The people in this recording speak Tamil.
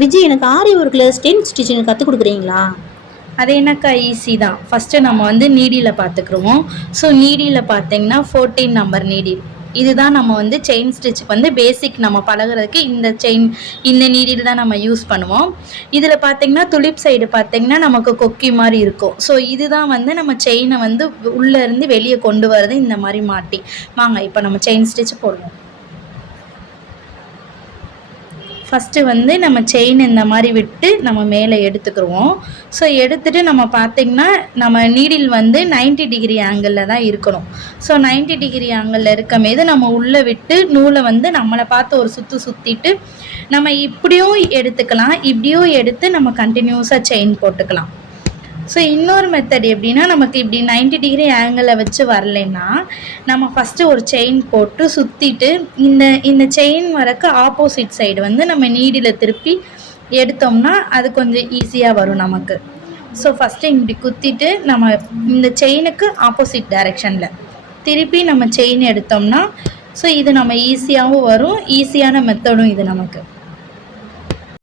விஜய், எனக்கு ஆரி ஒர்க்கில் ஸ்டென் ஸ்டிச்சிங் கற்றுக் கொடுக்குறீங்களா? அது என்னக்கா ஈஸி தான். ஃபஸ்ட்டு நம்ம வந்து நீடியில் பார்த்துக்குருவோம். ஸோ நீடியில் பார்த்தீங்கன்னா 14 நம்பர் நீடில். இதுதான் நம்ம வந்து செயின் ஸ்டிச்சுக்கு வந்து பேசிக் நம்ம பழகுறதுக்கு இந்த நீடில் தான் நம்ம யூஸ் பண்ணுவோம். இதில் பார்த்தீங்கன்னா துளிப் சைடு பார்த்தீங்கன்னா நமக்கு கொக்கி மாதிரி இருக்கும். ஸோ இதுதான் வந்து நம்ம செயினை வந்து உள்ளேருந்து வெளியே கொண்டு வரது இந்த மாதிரி மாட்டி. வாங்க இப்போ நம்ம செயின் ஸ்டிச் போடுவோம். ஃபஸ்ட்டு வந்து நம்ம செயின் இந்த மாதிரி விட்டு நம்ம மேலே எடுத்துக்கிடுவோம். ஸோ எடுத்துகிட்டு நம்ம பார்த்திங்கன்னா நம்ம நீடில் வந்து 90 டிகிரி ஆங்கிளில் தான் இருக்கணும். ஸோ 90 டிகிரி ஆங்கிளில் இருக்கமேது நம்ம உள்ளே விட்டு நூலை வந்து நம்மளை பார்த்து ஒரு சுற்றிட்டு நம்ம இப்படியும் எடுத்துக்கலாம், இப்படியும் எடுத்து நம்ம கண்டினியூஸாக செயின் போட்டுக்கலாம். ஸோ இன்னொரு மெத்தட் எப்படின்னா, நமக்கு இப்படி 90 டிகிரி ஆங்கிளில் வச்சு வரலைன்னா நம்ம ஃபஸ்ட்டு ஒரு செயின் போட்டு சுற்றிட்டு இந்த செயின் வரக்கு ஆப்போசிட் சைடு வந்து நம்ம நீடில் திருப்பி எடுத்தோம்னா அது கொஞ்சம் ஈஸியாக வரும் நமக்கு. ஸோ ஃபஸ்ட்டு இப்படி குத்திட்டு நம்ம இந்த செயினுக்கு ஆப்போசிட் டைரெக்ஷனில் திருப்பி நம்ம செயின் எடுத்தோம்னா ஸோ இது நம்ம ஈஸியாகவும் வரும். ஈஸியான மெத்தடும் இது நமக்கு.